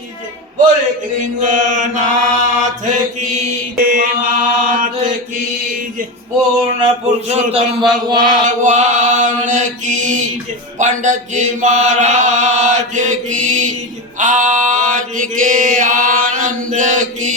बोले लिंगनाथ की मात की पूर्ण पुरुषोत्तम भगवान की पंडित जी महाराज की आज के आनंद की